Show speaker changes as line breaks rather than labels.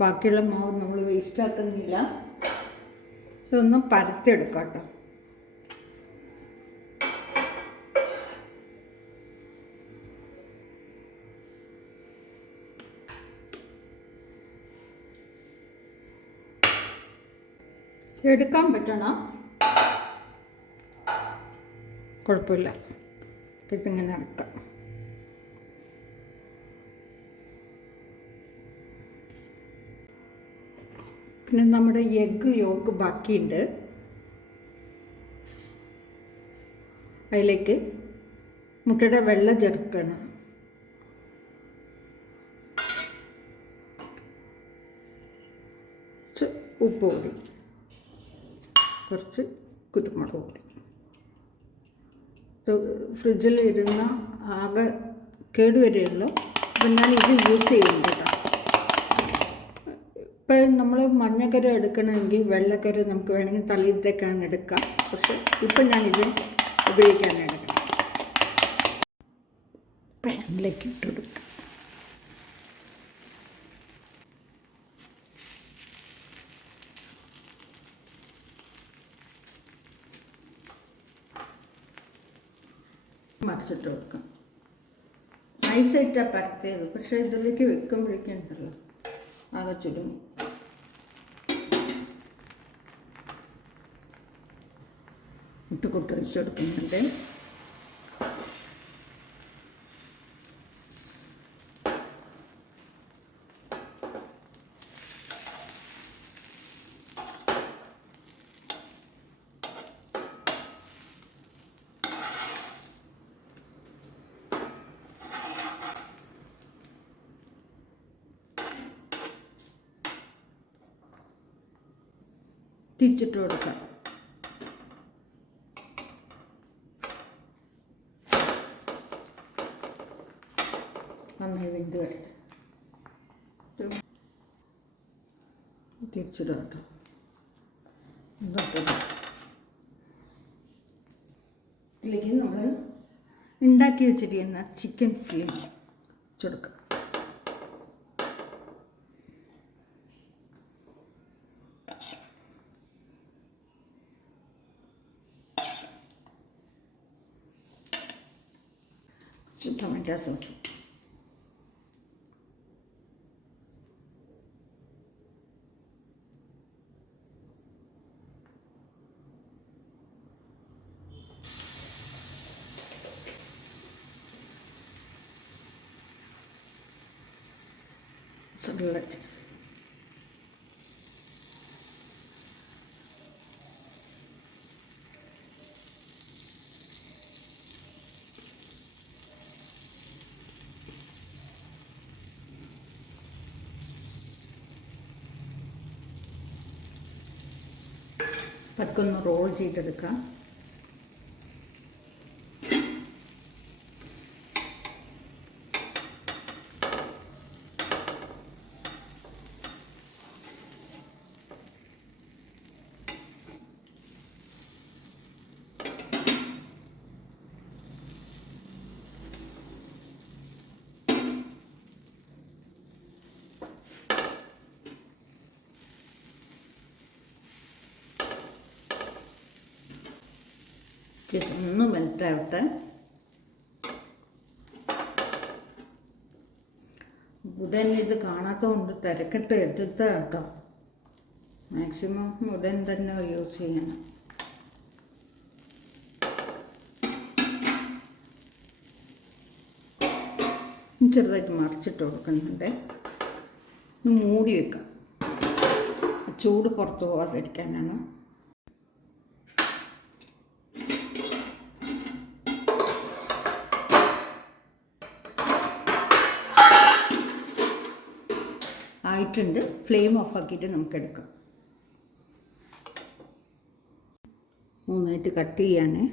ബാക്കിയുള്ള മാവ് നമ്മൾ വേസ്റ്റ് ആക്കുന്നില്ല. ഇതൊന്ന് പരത്തിയെടുക്കാം കേട്ടോ. എടുക്കാൻ പറ്റണം? കുഴപ്പമില്ല. ഇതിങ്ങനെ നടക്കാം പിന്നെ നമ്മുടെ എഗ്ഗ് യോക്ക് ബാക്കിയുണ്ട്. അതിലേക്ക് മുട്ടയുടെ വെള്ള ചേർക്കണം. കുറച്ച് ഉപ്പ് പൊടി കുറച്ച് കുരുമുളക് പൊടി ഫ്രിഡ്ജിൽ ഇരുന്ന ആകെ കേടുവരെയുള്ളൂ അപ്പം ഞാൻ ഇത് യൂസ് ചെയ്യുന്നുണ്ട് കേട്ടോ ഇപ്പം നമ്മൾ മഞ്ഞക്കര എടുക്കണമെങ്കിൽ വെള്ളക്കര നമുക്ക് വേണമെങ്കിൽ തലയിത്തേക്കാൻ എടുക്കാം. പക്ഷെ ഇപ്പം ഞാനിത് ഉപയോഗിക്കാൻ എടുക്കാം പാനിലേക്ക് ഇട്ട് കൊടുക്കാം. മറിച്ചിട്ട് കൊടുക്കാം. നൈസായിട്ടാണ് പരത്തിയത്. പക്ഷേ ഇതിലേക്ക് വെക്കുമ്പോഴേക്കുണ്ടല്ലോ ఆగచ్చుడు ఇటు కొట్టు చెడుతుందంటే തിരിച്ചിട്ട് കൊടുക്കാം. നന്നായി വെന്ത് വരട്ടെ. തിരിച്ചിടാം കേട്ടോ ഇതിലേക്ക് നമ്മൾ ഉണ്ടാക്കി വെച്ചിരിക്കുന്ന chicken film Tamam gelsin olsun. Something like this. ഒന്ന് റോൾ ചെയ്തെടുക്കാം. ചേച്ചി ഒന്ന് മെൽറ്റാവട്ടെ ഉടൻ ഇത് കാണാത്തതുകൊണ്ട് തിരക്കിട്ട് എടുത്ത കേട്ടോ മാക്സിമം ഉടൻ തന്നെ യൂസ് ചെയ്യണം. ചെറുതായിട്ട് മറിച്ചിട്ട് കൊടുക്കുന്നുണ്ട്. മൂടി വെക്കാം. ചൂട് പുറത്ത് പോകാതിരിക്കാനാണ് ആയിട്ടുണ്ട്. ഫ്ലെയിം ഓഫ് ആക്കിയിട്ട് നമുക്ക് എടുക്കാം. മൂന്നായിട്ട് കട്ട് ചെയ്യാനേ.